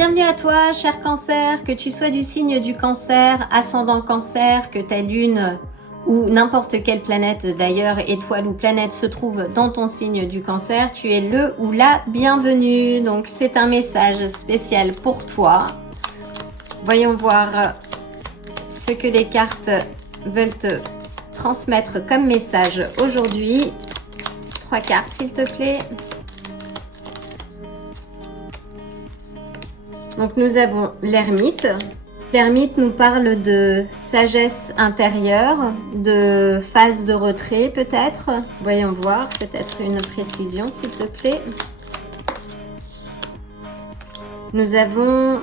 Bienvenue à toi, cher Cancer, que tu sois du signe du Cancer, ascendant Cancer, que ta lune ou n'importe quelle planète d'ailleurs, étoile ou planète se trouve dans ton signe du Cancer, tu es le ou la bienvenue. Donc c'est un message spécial pour toi. Voyons voir ce que les cartes veulent te transmettre comme message aujourd'hui. 3 cartes s'il te plaît. Donc nous avons l'ermite. L'ermite nous parle de sagesse intérieure, de phase de retrait peut-être. Voyons voir, peut-être une précision s'il te plaît. Nous avons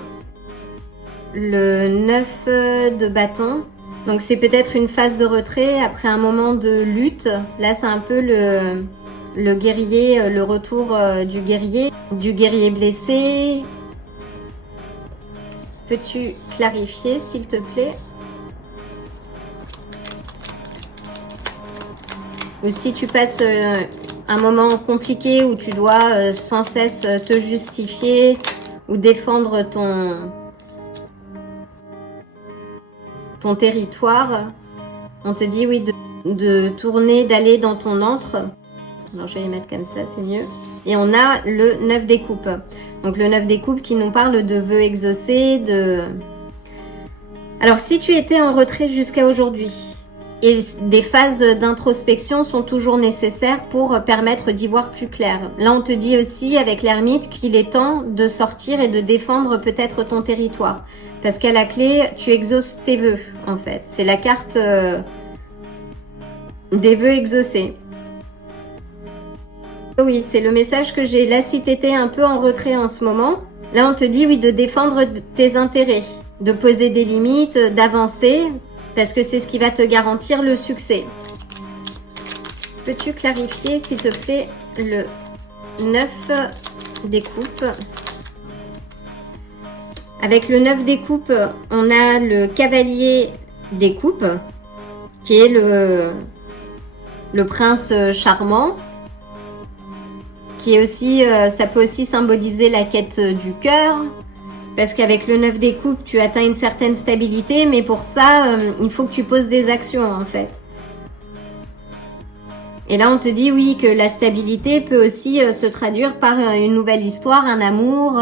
le 9 de bâton. Donc c'est peut-être une phase de retrait après un moment de lutte. Là c'est un peu le guerrier, le retour du guerrier blessé. Peux-tu clarifier, s'il te plaît? Ou si tu passes un moment compliqué où tu dois sans cesse te justifier ou défendre ton territoire, on te dit oui de tourner, d'aller dans ton antre. Alors je vais les mettre comme ça, c'est mieux. Et on a le 9 des coupes. Donc le 9 des coupes qui nous parle de vœux exaucés, Alors si tu étais en retrait jusqu'à aujourd'hui, et des phases d'introspection sont toujours nécessaires pour permettre d'y voir plus clair. Là on te dit aussi avec l'ermite qu'il est temps de sortir et de défendre peut-être ton territoire. Parce qu'à la clé, tu exauces tes vœux en fait. C'est la carte des vœux exaucés. Oui, c'est le message que j'ai. Là, si tu étais un peu en retrait en ce moment, là, on te dit, oui, de défendre tes intérêts, de poser des limites, d'avancer, parce que c'est ce qui va te garantir le succès. Peux-tu clarifier, s'il te plaît, le 9 des coupes? Avec le 9 des coupes, on a le cavalier des coupes, qui est le prince charmant, qui est aussi, ça peut aussi symboliser la quête du cœur, parce qu'avec le 9 des coupes, tu atteins une certaine stabilité, mais pour ça, il faut que tu poses des actions en fait. Et là, on te dit oui, que la stabilité peut aussi se traduire par une nouvelle histoire, un amour.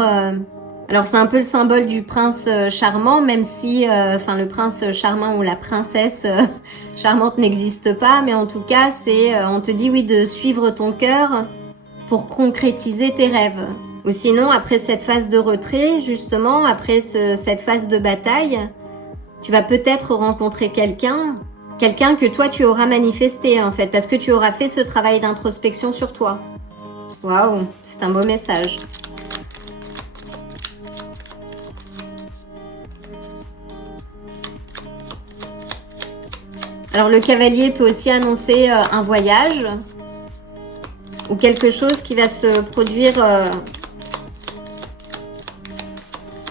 Alors c'est un peu le symbole du prince charmant, même si, le prince charmant ou la princesse charmante n'existe pas, mais en tout cas, on te dit oui, de suivre ton cœur, pour concrétiser tes rêves. Ou sinon, après cette phase de retrait, justement, après cette phase de bataille, tu vas peut-être rencontrer quelqu'un que toi tu auras manifesté en fait, parce que tu auras fait ce travail d'introspection sur toi. Waouh, c'est un beau message. Alors le cavalier peut aussi annoncer un voyage, ou quelque chose qui va se produire,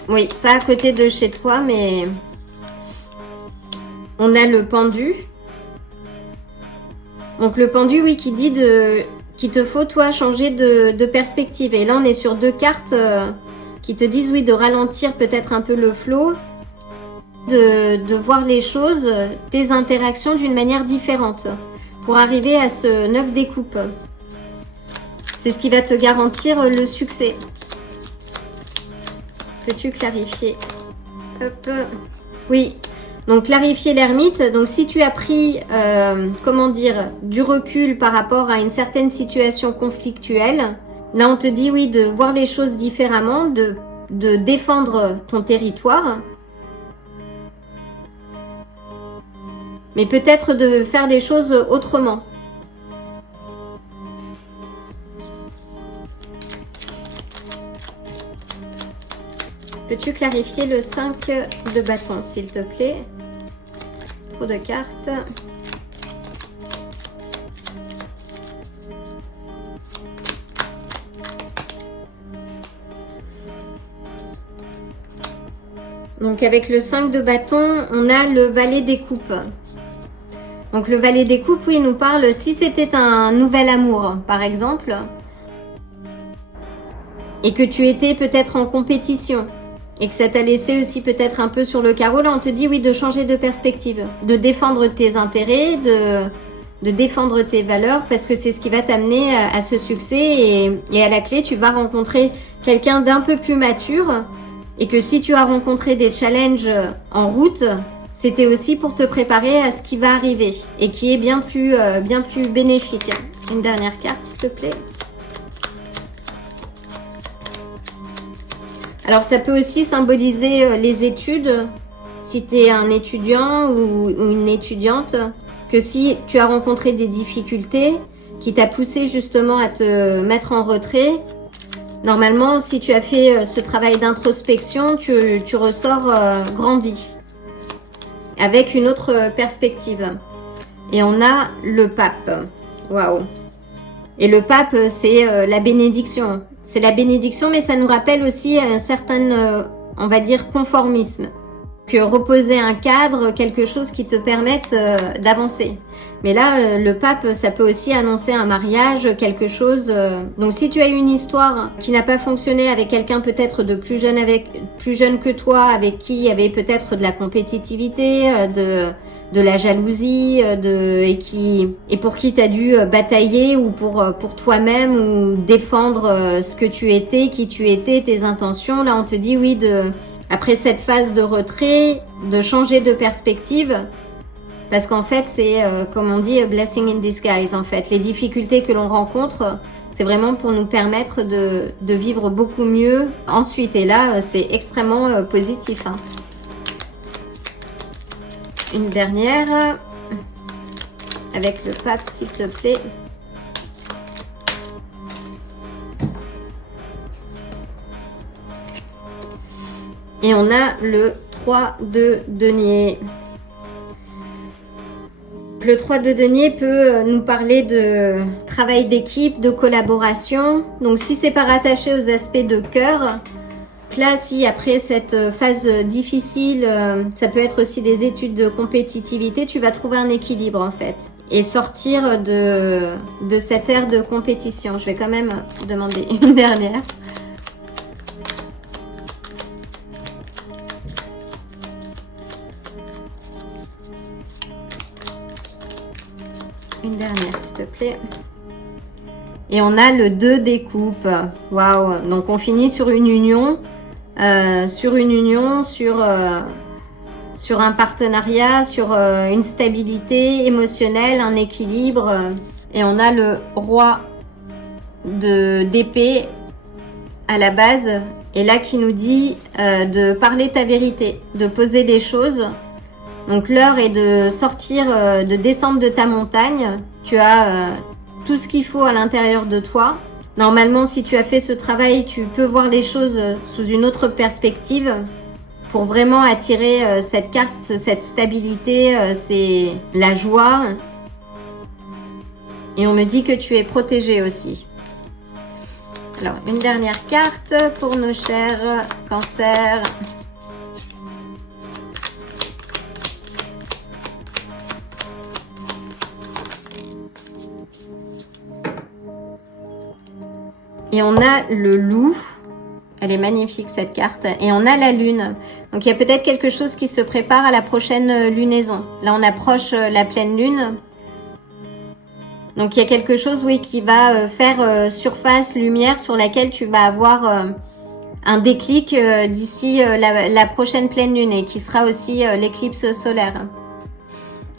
oui, pas à côté de chez toi, mais on a le pendu. Donc le pendu, oui, qui dit qu'il te faut, toi, changer de perspective. Et là, on est sur 2 cartes qui te disent, oui, de ralentir peut-être un peu le flow, de voir les choses, tes interactions d'une manière différente, pour arriver à ce 9 des coupes. C'est ce qui va te garantir le succès. Peux-tu clarifier? Hop. Oui, donc clarifier l'ermite. Donc si tu as pris, du recul par rapport à une certaine situation conflictuelle, là on te dit oui, de voir les choses différemment, de défendre ton territoire. Mais peut-être de faire les choses autrement. Peux-tu clarifier le 5 de bâton, s'il te plaît? Trop de cartes. Donc avec le 5 de bâton, on a le valet des coupes. Donc le valet des coupes, oui, nous parle, si c'était un nouvel amour, par exemple, et que tu étais peut-être en compétition, et que ça t'a laissé aussi peut-être un peu sur le carreau, là on te dit oui de changer de perspective, de défendre tes intérêts, de défendre tes valeurs, parce que c'est ce qui va t'amener à ce succès et à la clé tu vas rencontrer quelqu'un d'un peu plus mature, et que si tu as rencontré des challenges en route, c'était aussi pour te préparer à ce qui va arriver et qui est bien plus bénéfique. Une dernière carte s'il te plaît. Alors ça peut aussi symboliser les études, si tu es un étudiant ou une étudiante, que si tu as rencontré des difficultés qui t'a poussé justement à te mettre en retrait, normalement si tu as fait ce travail d'introspection, tu ressors grandi, avec une autre perspective. Et on a le pape. Waouh! Et le pape, c'est la bénédiction. C'est la bénédiction, mais ça nous rappelle aussi un certain, on va dire, conformisme. Que reposer un cadre, quelque chose qui te permette d'avancer. Mais là, le pape, ça peut aussi annoncer un mariage, quelque chose. Donc si tu as une histoire qui n'a pas fonctionné avec quelqu'un peut-être de plus jeune que toi, avec qui il y avait peut-être de la compétitivité, de la jalousie, et pour qui tu as dû batailler, ou pour toi-même, ou défendre ce que tu étais, qui tu étais, tes intentions. Là, on te dit oui, après cette phase de retrait, de changer de perspective, parce qu'en fait, c'est, comme on dit, a blessing in disguise, en fait. Les difficultés que l'on rencontre, c'est vraiment pour nous permettre de vivre beaucoup mieux ensuite. Et là, c'est extrêmement positif, hein. Une dernière, avec le pape, s'il te plaît. Et on a le 3 de denier. Le 3 de denier peut nous parler de travail d'équipe, de collaboration. Donc si c'est pas rattaché aux aspects de cœur, là si après cette phase difficile, ça peut être aussi des études de compétitivité, tu vas trouver un équilibre en fait. Et sortir de cette ère de compétition. Je vais quand même demander une dernière. Une dernière, s'il te plaît. Et on a le 2 des coupes. Waouh! Donc on finit sur une union, sur un partenariat, sur une stabilité émotionnelle, un équilibre. Et on a le roi d'épée à la base. Et là qui nous dit de parler ta vérité, de poser les choses. Donc l'heure est de sortir, de descendre de ta montagne. Tu as tout ce qu'il faut à l'intérieur de toi. Normalement, si tu as fait ce travail, tu peux voir les choses sous une autre perspective pour vraiment attirer cette carte, cette stabilité, c'est la joie. Et on me dit que tu es protégé aussi. Alors, une dernière carte pour nos chers cancers. Et on a le loup. Elle est magnifique cette carte. Et on a la lune. Donc il y a peut-être quelque chose qui se prépare à la prochaine lunaison. Là on approche la pleine lune. Donc il y a quelque chose, oui, qui va faire surface, lumière, sur laquelle tu vas avoir un déclic d'ici la prochaine pleine lune, et qui sera aussi l'éclipse solaire.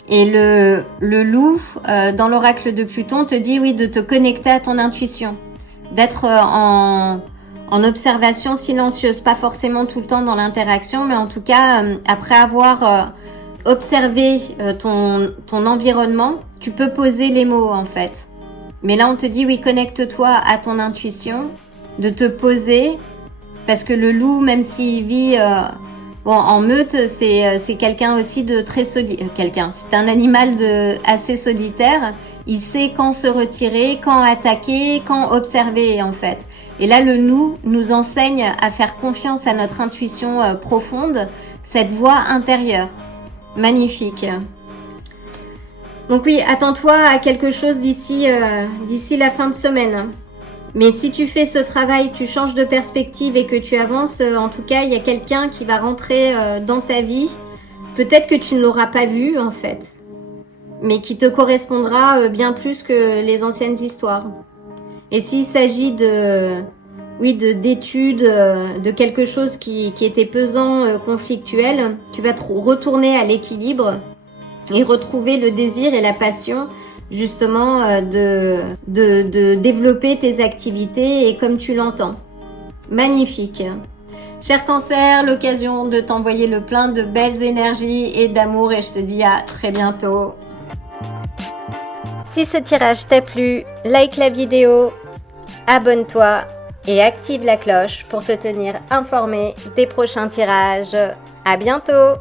Et le loup, dans l'oracle de Pluton, te dit oui de te connecter à ton intuition. D'être en observation silencieuse, pas forcément tout le temps dans l'interaction, mais en tout cas, après avoir observé ton environnement, tu peux poser les mots en fait. Mais là, on te dit, oui, connecte-toi à ton intuition, de te poser, parce que le loup, même s'il vit en meute, c'est quelqu'un aussi de très solitaire. C'est un animal assez solitaire. Il sait quand se retirer, quand attaquer, quand observer en fait. Et là, le nous enseigne à faire confiance à notre intuition profonde, cette voix intérieure. Magnifique. Donc oui, attends-toi à quelque chose d'ici la fin de semaine. Mais si tu fais ce travail, tu changes de perspective et que tu avances, en tout cas, il y a quelqu'un qui va rentrer dans ta vie. Peut-être que tu ne l'auras pas vu en fait, mais qui te correspondra bien plus que les anciennes histoires. Et s'il s'agit d'études, de quelque chose qui était pesant, conflictuel, tu vas retourner à l'équilibre et retrouver le désir et la passion justement de développer tes activités et comme tu l'entends. Magnifique. Cher Cancer, l'occasion de t'envoyer le plein de belles énergies et d'amour et je te dis à très bientôt. Si ce tirage t'a plu, like la vidéo, abonne-toi et active la cloche pour te tenir informé des prochains tirages. À bientôt!